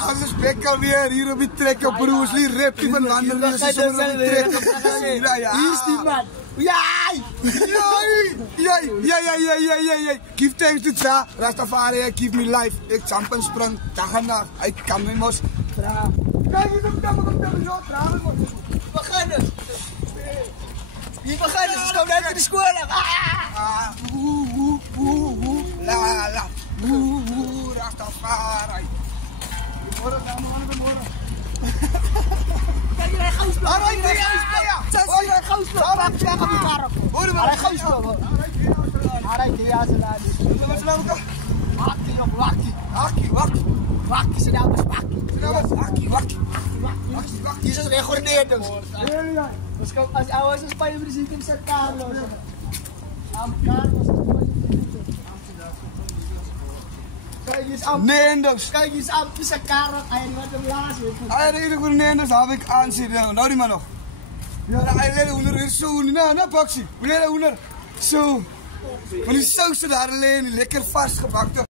Alles bek alweer hier op die trek op Bruce Lee rap die van Wanderlei is sommer op die trek. Hier is die man. Ja. Give thanks to Jah, Rastafari, give me life. Ek jump en spring dag en nag. Hy kan my mos dra. Kyk hier op kom so dra my mos. Begin het. Hier begin het, kom net in die skool. La. Rastafari. Môre gaan we môre. Kijk, hij goos. Hij goos. Wakkie, ze nou wakkie. Die is een geordineerd. Als ouders een spijlenpresident in zet Carlos. Neenders. Kijk eens aan, het is een karret. Hij wordt hem laatst. Hij reed voor Neenders, heb ik aanzien. Nou die man nog. Ja, hij leerde onder zo. Nou, Paxie. We leren onder zo. Van die saus daar alleen, lekker vastgebakte.